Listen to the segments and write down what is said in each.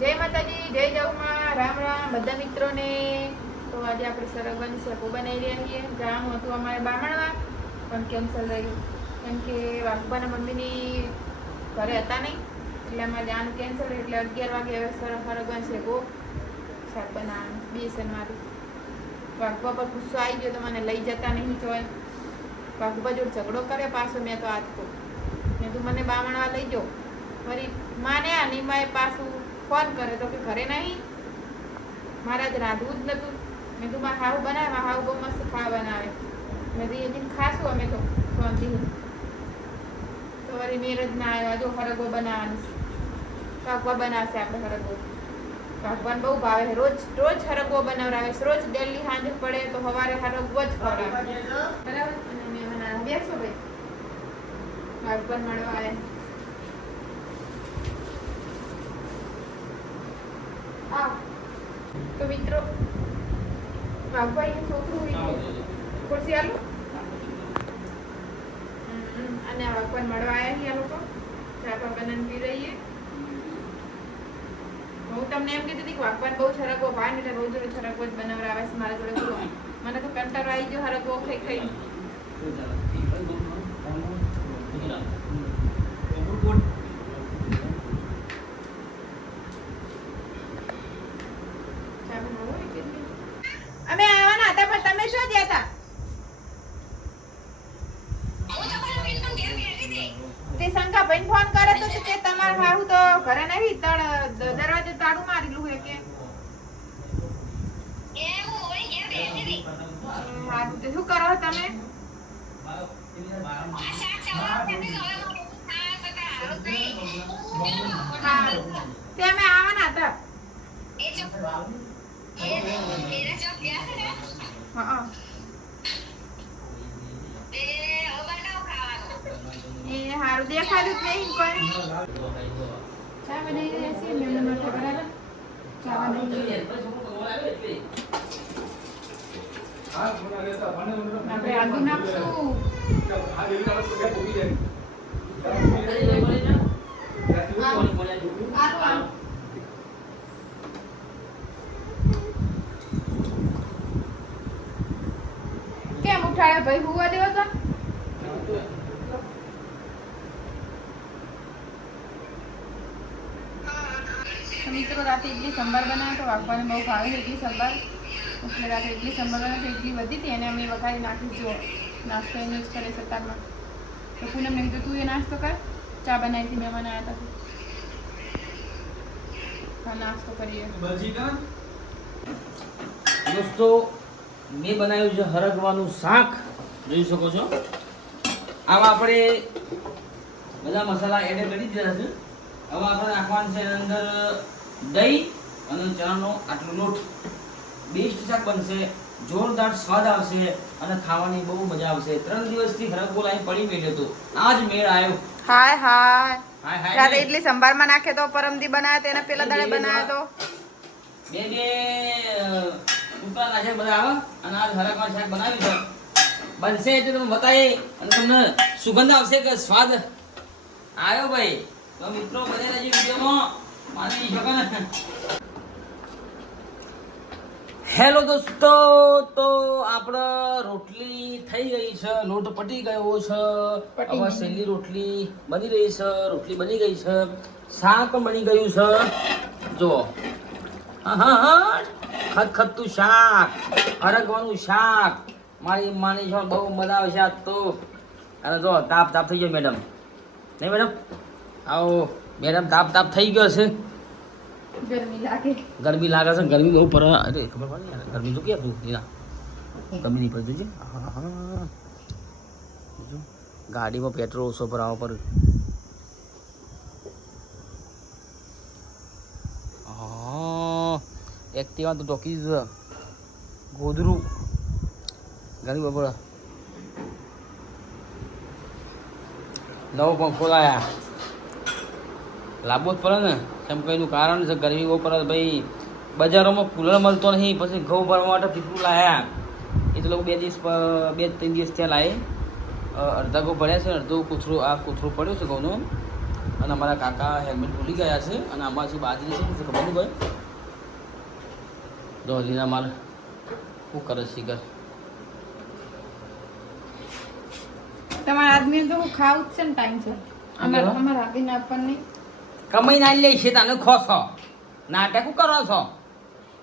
જય માતાજી, જય જવમાં, રામ રામ બધા મિત્રોને. તો આજે આપણે સરગવાની શેકો બનાવી રહ્યા છીએ. જવાનું હતું અમારે બામણવા, પણ કેન્સલ રહ્યું કેમ કે વાઘબાના મમ્મીની ઘરે હતા નહીં, એટલે અમારે જવાનું કેન્સલ રહ્યું. એટલે 11 વાગે હવે સરગવાની શેકો શાક બનાવવાનું બેસનવાળું. વાઘબા પર ગુસ્સો આવી ગયો તો મને લઈ જતા નહીં જોય. વાઘબા જોડે ઝઘડો કરે પાછો. મેં તો આજ તો મેં તું મને બામણવા લઈ જાઓ. વળી માને આ નિમાએ પાછું ફોન કરે તો કે ઘરે નહીં, મારે જ રાંધવું જ નતું. મેં તું મારા હાવ બનાવે, મારા હાવ બહુ મસ્ત ખાવા બનાવે. મેં તો એ ખાશું અમે તો શાંતિથી. તો વળી મેર જ ના આવ્યો. જો હરગો બનાવવાનું કાકવા બનાવશે આપણે હરગો. ભગવાન બહુ ભાવે છે. રોજ રોજ હરગવો બનાવરાવે છે. રોજ ડેલી સાંજ પડે તો સવારે હરગવો જ ખવડાવે. બરાબર. અને મહેમાન આવે બેસો ભાઈ, ભગવાન મળવા આવે. તો મિત્રો વાઘભાઈ છોકરું ખુરશી આલો અને આ વાઘભાઈ મળવા આવ્યા છીએ. આ લોકો ચા બનાવીને પી રહીએ. હું તમને એમ કીધી હતી કે વાઘભાઈ બહુ હરગવો ભાઈ એટલે રોજ રોજ હરગવો જ બનાવરાવે છે મારા જોડે. બોલો, મને તો કંટાળો આવી ગયો હરગવો ખાઈ ખાઈ. અમે આવવાના હતા પણ તમે શું ગયા હતા? તે શંકા ભાઈ ફોન કરે તો કે તમાર હાહુ તો ઘરે નહીં, દરવાજે તાળું મારેલું હે કે હારું. તો શું કરો તમે? તે અમે આવવાના હતા. હા એ હારું દેખાડું જ નહીં કોઈ. ચા બનાવી રહ્યા છીએ મહેમાન માટે. બરાબર, ચા બનાવી આપણે આદુ નાખશું. કેમ ઉઠાડે ભાઈ? હુવા દેવો તો. મિત્રો રાતે ઇડલી સંભાર બનાવ્યો તો વાઘવાને બહુ ભાવે ઇડલી સંભાર, એટલે રાતે ઇડલી સંભાર બનાવ્યો તો ઇડલી વધી હતી અને અમે વઘારી નાખીશું. નાસ્તો એને જ કરે સત્તારમાં. તો પૂનમ ને કીધું તું એ નાસ્તો કર. ચા બનાવી હતી, મહેમાન આવ્યા હતા. નાસ્તો કરીએ દોસ્તો. મેં બનાવ્યું છે હરગવાનું શાક, જોઈ શકો છો. આમાં આપણે બધા મસાલા એડ કરી દીધા છે. હવે આપણે નાખવાનું છે અંદર દહીં અને ચણાનો આટલો લોટ. બેસ્ટ શાક બનશે, જોરદાર સ્વાદ આવશે અને ખાવાની બહુ મજા આવશે. 3 દિવસથી હરગવો લાઈન પડી મેળ્યો હતો, આજ મેળ આવ્યો. હાય હાય હાય હાય. રાતે ઇડલી સંભારમાં નાખે તો પરમદી બનાવ્યા તેના પેલા દાડે બનાવ્યા તો બે ટુકડા નાખે બધા આવે. અને આજ હરગવાનું શાક બનાવ્યું છે. બનશે એટલે તમે બતાવીએ અને તમને સુગંધ આવશે કે સ્વાદ આવ્યો ભાઈ. તો મિત્રો બને રહેજો વિડીયોમાં. માની શકો ને. હેલો દોસ્તો, તો આપણે રોટલી થઈ ગઈ છે, લોટ પટી ગયો છે. હવે છેલ્લી રોટલી બની રહી છે. રોટલી બની ગઈ છે, શાક પણ બની ગયું છે. જો હા ખતખતું શાક, હરગવાનું શાક. મારી માની છો બહુ મજા આવે છે આજ તો. અને જો તાપ તાપ થઈ ગયો મેડમ. નહીં મેડમ? આવો મેડમ, તાપ તાપ થઈ ગયો છે. ગરમી લાગે છે. ગરમી બહુ પડે. અરે ખબર પડે યાર, ગરમી તો ક્યાં તું ગરમી નહીં પડતી. હા ગાડીમાં પેટ્રોલ ઓછો ભરાવો પર. હા એક્ટિવા તો ટોકી ગોદરું. ગરમી બહુ પડે. નવો પંખો લાયા, લાવવો જ પડે ને. કેમ કે એનું કારણ છે ગરમી બહુ પડે ભાઈ. બજારોમાં કુલર મળતો નહીં, પછી ઘઉં ભરવા માટે પીપળું લાયા. એ તો લોકો 2-3 દિવસ ત્યાં લાવે. અડધા ઘઉં ભર્યા છે, અડધું કૂતરું પડ્યું છે ઘઉંનું. અને અમારા કાકા હેલ્મેટ ભૂલી ગયા છે અને આમાંથી બાજરી છે શું ખબર નહીં ભાઈ જો હલીના માર શું કરે શીખર તમારા આદમી તો હું ખાવું જ છે ને ટાઈમ છે અમારા આદમીને આપવાનું નહીં કમાઈને આવી લે છે તને ખો છો નાટક શું કરો છો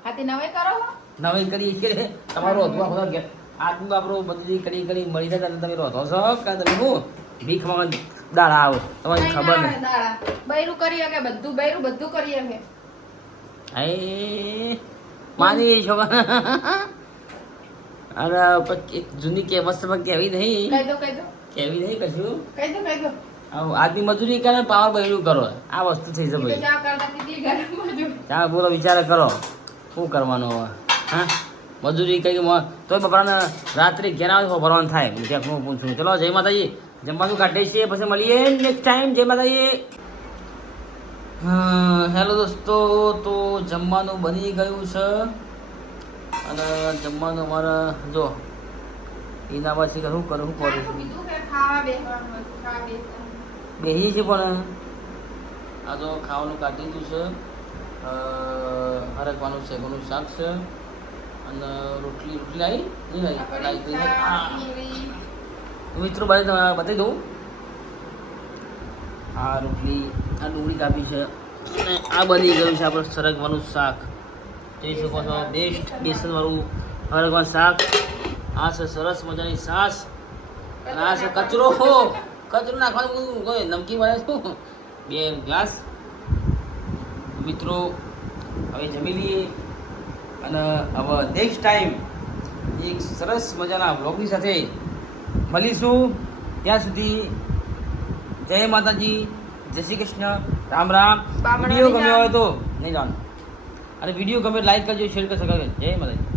હાથી નવે કરો નવી કરી છે તમારો અથવા બધા ઘેર આદમી બાપરો બધી કરી મળી જાય તમે રોધો છો કે તમે શું ભીખ માંગવા દાડા આવો તમારી ખબર નહીં બૈરું કરી શકે બધું કરી શકે એ માની છો અરે એક જૂની કહેવત કેવી નહીં કહી દો કેવી નહીં કશું કહી દો આજની મજૂરી કરે પાવર બૈરું કરો આ વસ્તુ થઈ છે ભાઈ ચા કરતા કેટલી ગરમ મજૂર ચા બોલો વિચાર કરો શું કરવાનું હવે હા મજૂરી કઈ તોય બપરાને રાત્રે ઘેર આવે તો ભરવાનું થાય ત્યાં હું પૂછું ચલો જય માતાજી જમવાનું કાઢીએ છીએ પછી મળીએ નેક્સ્ટ ટાઈમ જય માતાજી હેલો દોસ્તો તો જમવાનું બની ગયું છે અને જમવાનું અમારે જો એના પછી શું કરું બેસી છે પણ આ તો ખાવાનું કાઢી દીધું છે હરકવાનું શેકોનું શાક છે અને રોટલી આવી નહીં મિત્રો બતાવી દઉં આ રોટલી આ ડુંગળી કાપી છે અને આ બની ગયું છે આપણે સરગવાનું શાક જોઈ શકો છો બેસ્ટ બેસનવાળું સરગવાનું શાક આ છે સરસ મજાની છાશ અને આ છે કચરો નાખવાનું કોઈ નમકીન બનાવે છું 2 ગ્લાસ મિત્રો હવે જમી લઈએ અને હવે નેક્સ્ટ ટાઈમ એક સરસ મજાના બ્લોગની સાથે મળીશું ત્યાં સુધી જય માતાજી જય શ્રી કૃષ્ણ રામ રામ વિડીયો ગમ્યો હોય તો નહીં જાણ અને વિડીયો ગમે લાઈક કરજો શેર કરી શકો જય માતાજી